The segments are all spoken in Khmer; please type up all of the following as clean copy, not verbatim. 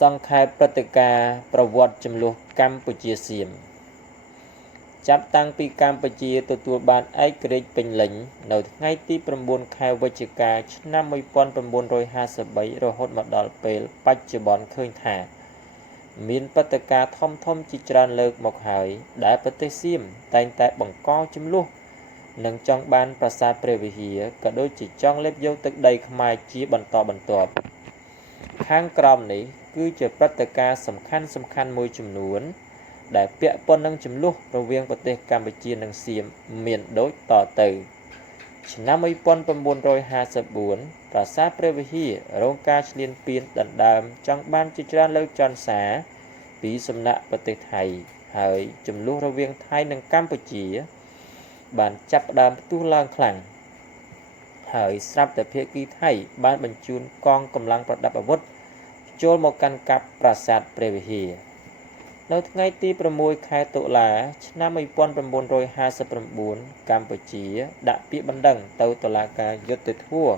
សង្ខេបព្រឹត្តិការណ៍ប្រវត្តិចំនួនកម្ពុជាសៀមចាប់តាំងពីកម្ពុជាទទួលបានឯករាជ្យពេញលេញនៅថ្ងៃទី9ខែវិច្ឆិកាឆ្នាំ1953រហូតមកដល់ពេលបច្ចុប្បន្នឃើញថាមានព្រឹត្តិការណ៍ធំៗជាច្រើនលើកមកហើយដែលប្រទេសសៀមតែងតែបង្កចំនួននិងចង់បានប្រាសាទព្រះវិហារក៏ដូចជាចង់លេបយកទឹកដីខ្មែរជាបន្តបន្ទាប់ខាងក្រោមនេះគឺជាព្រឹត្តិការណ៍សំខាន់មួយចំនួនដែលពាក់ព័ន្ធនឹងចំនួនរវាងប្រទេសកម្ពុជានិងសៀមមានដូចតទៅឆ្នាំ1954ប្រាសាទព្រះវិហាររងការឈ្លានពានដណ្ដើមចង់បានជាច្រើនលើកចន្ទសារពីសំណាក់ប្រទេសថៃហើយចំនួនរវាងថៃនិងកម្ពុជាបានចាប់ផ្ដើមផ្ទុះឡើងខ្លាំងហើយស្រាប់តែភាគីថៃបានបញ្ជូនកងកម្លាំងប្រដាប់អាវុធចូលមកកាន់កាប់ប្រាសាទព្រះវិហារនៅថ្ងៃទី6ខែតុលាឆ្នាំ1959កម្ពុជាដាក់ពាក្យបណ្ដឹងទៅតុលាការយុត្តិធម៌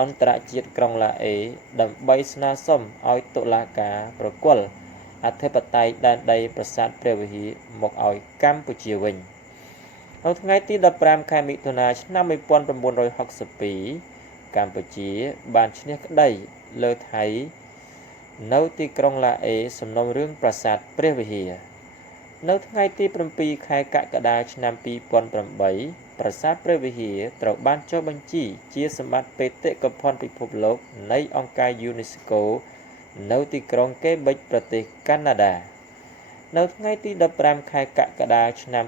អន្តរជាតិក្រុងឡាអេដើម្បីស្នើសុំឲ្យតុលាការប្រគល់អធិបតេយ្យដែនដីប្រាសាទព្រះវិហារមកឲ្យកម្ពុជាវិញនៅថ្ងៃទី15ខែមិថុនាឆ្នាំ1962កម្ពុជាបានឈ្នះក្តីលើថៃនៅទីក្រុងឡាអេសំណុំរឿងប្រាសាទព្រះវិហារនៅថ្ងៃទី7ខែកក្កដាឆ្នាំ2008ប្រាសាទព្រះវិហារត្រូវបានចុះបញ្ជីជាសម្បត្តិបេតិកភណ្ឌពិភពលោកនៃអង្គការ UNESCO នៅទីក្រុងកេបិចប្រទេសកាណាដានៅថ្ងៃទី15ខែកក្កដាឆ្នាំ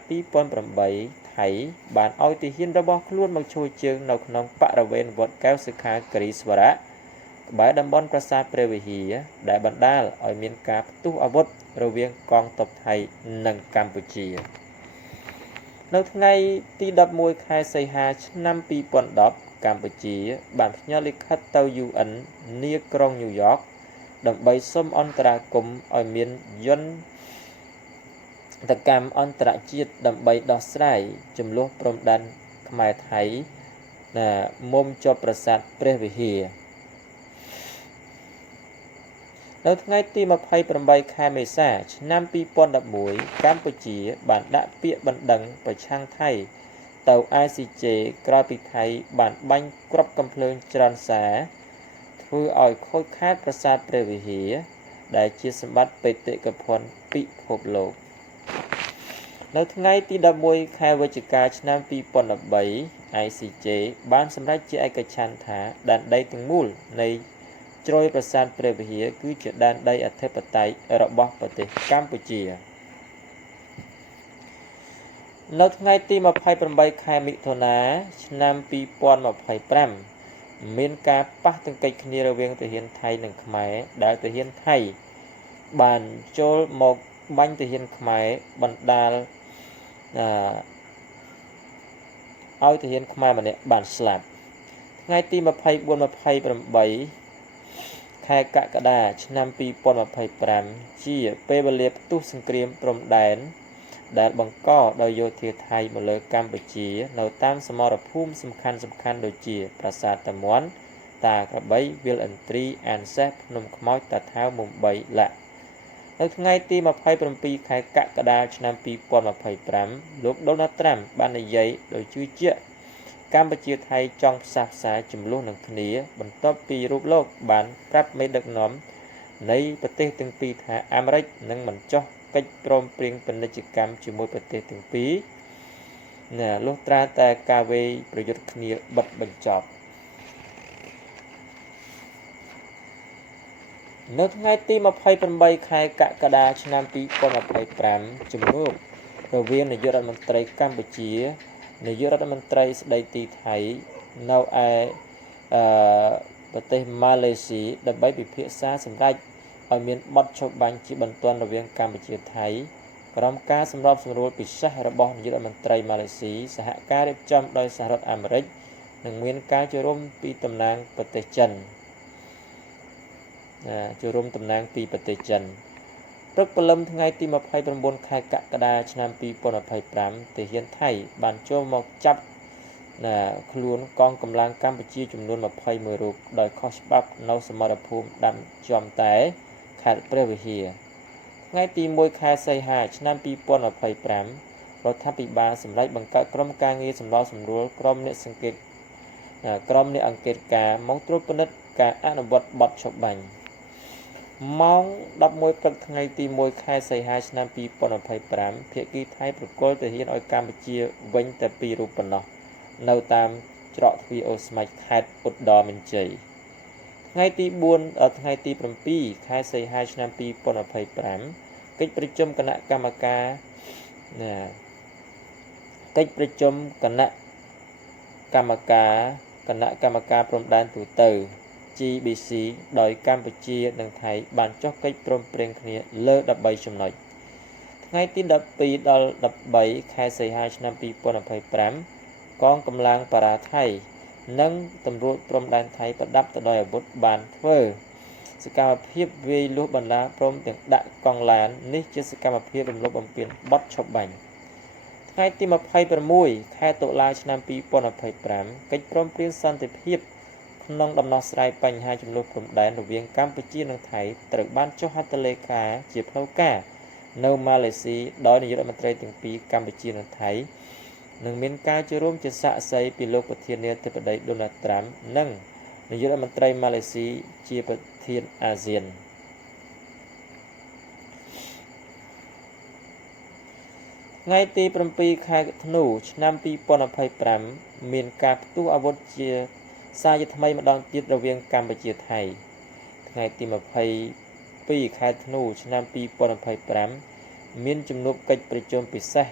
2008ថៃបានឲ្យទាហានរបស់ខ្លួនមកឈរជើងនៅក្នុងបរិវេណវត្តកែវសិក្ខាគិរីស្វរៈក្បែរតំបន់ប្រាសាទព្រះវិហារដែលបណ្ដាលឲ្យមានការផ្ទុះអាវុធរវាងកងទ័ពថៃនិងកម្ពុជានៅថ្ងៃទី11ខែសីហាឆ្នាំ2010កម្ពុជាបានផ្ញើលិខិតទៅ UN នាក្រុងញូវយ៉កដើម្បីសុំអន្តរាគមន៍ឲ្យមានយន្តកម្មអន្តរជាតិដើម្បីដោះស្រាយចំនួនព្រំដែនខ្មែរថៃមុំជាប់ប្រាសាទព្រះវិហារនៅថ្ងៃទី28ខែមេសាឆ្នាំ2011កម្ពុជាបានដាក់ពាក្យបណ្ដឹងប្រឆាំងថៃទៅ ICJ ក្រោយពីថៃបានបាញ់គ្រាប់កាំភ្លើងច្រើនសារធ្វើឲ្យខូចខាតប្រាសាទព្រះវិហារដែលជាសម្បត្តិបេតិកភណ្ឌពិភពលោកនៅថ្ងៃទី11ខែវិច្ឆិកាឆ្នាំ2013 ICJ បានសម្រេចជាឯកច្ឆន្ទថាដែនដីទាំងមូលនៃជ្រោយប្រាសាទព្រះវិហារគឺជាដែនដីអធិបតេយ្យរបស់ប្រទេសកម្ពុជានៅថ្ងៃទី28ខែមិថុនាឆ្នាំ2025មានការប៉ះទង្គិចគ្នារវាងទាហានថៃនិងខ្មែរដែលទាហានថៃបានចូលមកបាញ់ទាហានខ្មែរបណ្ដាលឲ្យទាហានខ្មែរម្នាក់បានស្លាប់ថ្ងៃទី24-28ខែកក្កដាឆ្នាំ2025ជាពេលវេលាផ្ទុះសង្គ្រាមព្រំដែនដែលបង្កដោយយោធាថៃមកលើកម្ពុជានៅតាមសមរភូមិសំខាន់ដូចជាប្រាសាទតាមាន់តាក្របីវាលឥន្ទ្រីអានសេះភ្នំខ្មោចតាថៅមុំបីឡាក់នៅថ្ងៃទី27ខែកក្កដាឆ្នាំ2025លោកដូណាល់ត្រាំបាននិយាយដោយជឿជាក់កម្ពុជាថៃចង់ផ្សះផ្សាចំនួននឹងគ្នាបន្ទាប់ពីរូបលោកបានប្រាប់មេដឹកនាំនៃប្រទេសទាំងពីរថាអាមេរិកនឹងមិនចុះកិច្ចព្រមព្រៀងពាណិជ្ជកម្មជាមួយប្រទេសទាំងពីរលុះត្រាតែការវេយប្រយុទ្ធគ្នាបិទបញ្ចប់នៅថ្ងៃទី28ខែកក្កដាឆ្នាំ2025ជំនួបរវាងនាយករដ្ឋមន្ត្រីកម្ពុជានាយករដ្ឋមន្ត្រីស្ដីទីថៃនៅឯប្រទេសម៉ាឡេស៊ីដើម្បីពិភាក្សាសម្រេចឲ្យមានបទឈប់បាញ់ជាបន្ទាន់រវាងកម្ពុជាថៃក្រោមការសម្របសម្រួលពិសេសរបស់នាយករដ្ឋមន្ត្រីម៉ាឡេស៊ីសហការរៀបចំដោយសហរដ្ឋអាមេរិកនិងមានការចូលរួមពីតំណាងប្រទេសចិនព្រឹកព្រលឹមថ្ងៃទី29ខែកក្កដាឆ្នាំ2025ទាហានថៃបានចូលមកចាប់ខ្លួនកងកម្លាំងកម្ពុជាចំនួន21រូបដោយខុសច្បាប់នៅសមរភូមិដាំចំតែខ ខេត្តព្រះវិហារថ្ងៃទី1ខែសីហាឆ្នាំ2025រដ្ឋាភិបាលសម្រេចបង្កើតក្រុមការងារសម្របសម្រួលក្រុមអ្នកអង្កេតការមកត្រួតពិនិត្យការអនុវត្តបទឆបាញ់ម៉ោង11ព្រឹកថ្ងៃទី1ខែសីហាឆ្នាំ2025ភាគីថៃប្រគល់ទាហានឲ្យកម្ពុជាវិញតែ2រូបប៉ុណ្ណោះនៅតាមច្រកទ្វារអូស្មាច់ខេត្តឧត្តរមានជ័យថ្ងៃទី4ដល់ថ្ងៃទី7ខែសីហាឆ្នាំ2025កិច្ចប្រជុំគណៈកម្មការព្រំដែនទូទៅ GBC ដោយកម្ពុជានិងថៃបានចុះកិច្ចព្រមព្រៀងគ្នាលើ13ចំណុចថ្ងៃទី12ដល់13ខែសីហាឆ្នាំ2025កងកម្លាំងបារាថៃនិងតម្រួតព្រំដែនថៃប្រដាប់ទៅដោយអាវុធបានធ្វើសកម្មភាពវាយលុះបន្លាព្រមទាំងដាក់កង់ឡាននេះជាសកម្មភាពរំលោភបំពានបទឆបាញ់ថ្ងៃទី26ខែតុលាឆ្នាំ2025កិច្ចព្រមព្រៀងសន្តិភាពក្នុងដំណោះស្រាយបញ្ហាចំនួនព្រំដែនរវាងកម្ពុជានិងថៃត្រូវបានចុះហត្ថលេខាជាផ្លូវការនៅម៉ាឡេស៊ីដោយនាយករដ្ឋមន្ត្រីទាំងពីរកម្ពុជានិងថៃនឹងមានការចូលរួមជាសាក្សីពីលោកប្រធានាធិបតីដូណាល់ត្រាំនិងនាយករដ្ឋមន្ត្រីម៉ាឡេស៊ីជាប្រធានអាស៊ានថ្ងៃទី7ខែធ្នូឆ្នាំ2025មានការផ្ទុះអាវុធជាសារជាថ្មីម្ដងទៀតរវាងកម្ពុជាថៃថ្ងៃទី22ខែធ្នូឆ្នាំ2025មានជំនួបកិច្ចប្រជុំពិសេស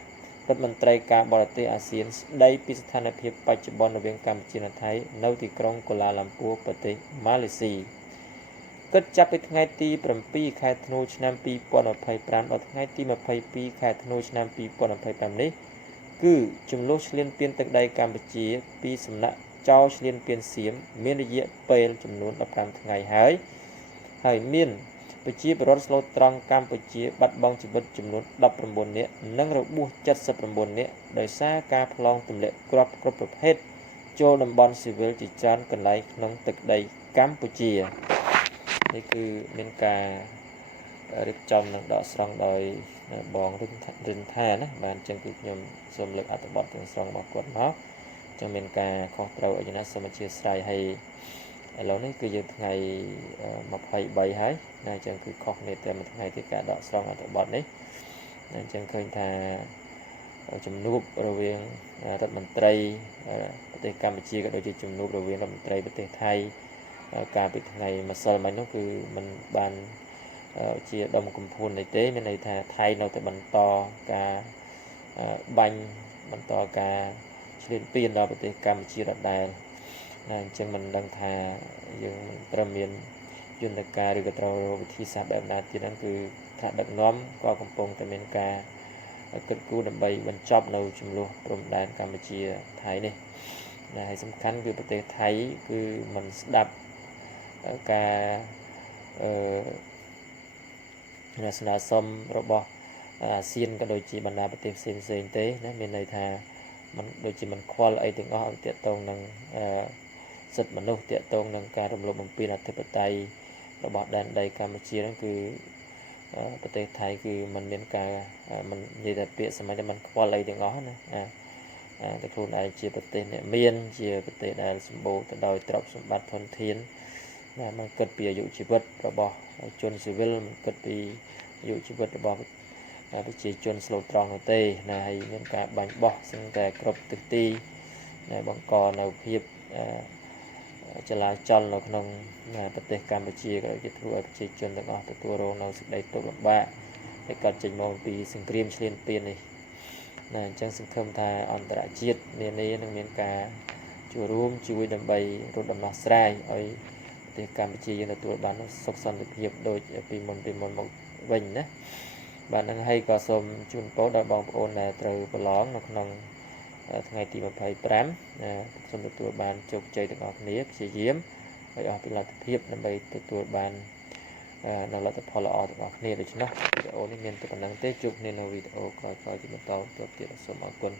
រដ្ឋមន្ត្រីការបរទេសអាស៊ានស្ដីពីស្ថានភាពបច្ចុប្បន្នរវាងកម្ពុជានិងថៃនៅទីក្រុងកូឡាឡាំពួរប្រទេសម៉ាឡេស៊ីគិតចាប់ពីថ្ងៃទី7ខែធ្នូឆ្នាំ2025ដល់ថ្ងៃទី22ខែធ្នូឆ្នាំ2025នេះគឺចំនួនឈ្លានពានទឹកដីកម្ពុជាពីសំណាក់ចោលឈ្លានពានសៀមមានរយៈពេលចំនួន15ថ្ងៃហើយមានប្រជាពលរដ្ឋស្លូតត្រង់កម្ពុជាបាត់បង់ជីវិតចំនួន19នាក់និងរបួស79នាក់ដោយសារការប្លង់ទម្លាក់គ្រាប់គ្រប់ប្រភេទចូលតំបន់ស៊ីវិលជាច្រើនកន្លែងក្នុងទឹកដីកម្ពុជានេះគឺមានការរៀបចំនិងដកស្រង់ដោយបងរិនថាណាបានចឹងគឺខ្ញុំសូមលើកអត្ថបទទាំងស្រុងរបស់គាត់មកចឹងមានការខុសត្រូវអីណាសូមអធិស្ឋានឲ្យឥឡូវនេះគឺយើងថ្ងៃ23ហើយណាចឹងគឺខុសគ្នាតែមួយថ្ងៃទីការដកស្រង់អត្ថបទនេះណាចឹងឃើញថាជំនួបរវាងរដ្ឋមន្ត្រីប្រទេសកម្ពុជាក៏ដូចជាជំនួបរវាងរដ្ឋមន្ត្រីប្រទេសថៃកាលពីថ្ងៃម្សិលមិញនោះគឺมันបានជាដុំកំភួននេះទេមានន័យថាថៃនៅតែបន្តការបាញ់បន្តការឈ្លានពានដល់ប្រទេសកម្ពុជាដដែលណាអញ្ចឹងមិនដឹងថាយើងមិនត្រូវមានយន្តការឬក៏ត្រូវវិធីសាស្ត្របែបណាទៀតហ្នឹងគឺថ្នាក់ដឹកនាំក៏កំពុងតែមានការគិតគូរដើម្បីបញ្ចប់នៅចំនួនព្រំដែនកម្ពុជាថៃនេះណាហើយសំខាន់គឺប្រទេសថៃគឺមិនស្ដាប់ការស្នើសុំរបស់អាស៊ានក៏ដូចជាបណ្ដាប្រទេសផ្សេងៗទេណាមានន័យថាมันដូចជាมันខ្វល់អីទាំងអស់ឲ្យតាក់ទងនឹងសិទ្ធិមនុស្សតាក់ទងនឹងការរំលោភបំពានអធិបតេយ្យរបស់ដែនដីកម្ពុជាហ្នឹងគឺប្រទេសថៃគឺมันមានការมันនិយាយថាពាក្យសម័យតែมันខ្វល់អីទាំងអស់ណាតែខ្លួនឯងជាប្រទេសអ្នកមានជាប្រទេសដែលសម្បូរទៅដោយទ្រព្យសម្បត្តិធនធានណាมันគិតពីអាយុជីវិតរបស់ជនស៊ីវិលมันគិតពីអាយុជីវិតរបស់ប្រជាជនស្លូតត្រង់នោះទេណាហើយមានការបាញ់បោះសឹងតែគ្រប់ទិសទីបង្កនៅភាពចលាចលនៅក្នុងប្រទេសកម្ពុជាក៏ដូចជាធ្វើឲ្យប្រជាជនទាំងអស់ទទួលរងនៅសេចក្តីទុក្ខលំបាកដែលកើតចេញមកពីសង្គ្រាមឈ្លានពាននេះណាអញ្ចឹងសង្ឃឹមថាអន្តរជាតិនានានឹងមានការចូលរួមជួយដើម្បីរកដំណោះស្រាយឲ្យប្រទេសកម្ពុជាយើងទទួលបានសុខសន្តិភាពដូចពីមុនមកវិញណាបាទនឹងហើយក៏សូមជូនពរដល់បងប្អូនដែលត្រូវប្រឡងនៅក្នុងថ្ងៃទី25សូមទទួលបានជោគជ័យទាំងអស់គ្នាព្យាយាមឲ្យអស់ពីលទ្ធភាពដើម្បីទទួលបាននៅលទ្ធផលល្អទាំងអស់គ្នាដូច្នោះវីដេអូនេះមានតែប៉ុណ្្នឹងទេជួបគ្នានៅវីដេអូក្រោយៗជាបន្តទៀតសូមអរគុណ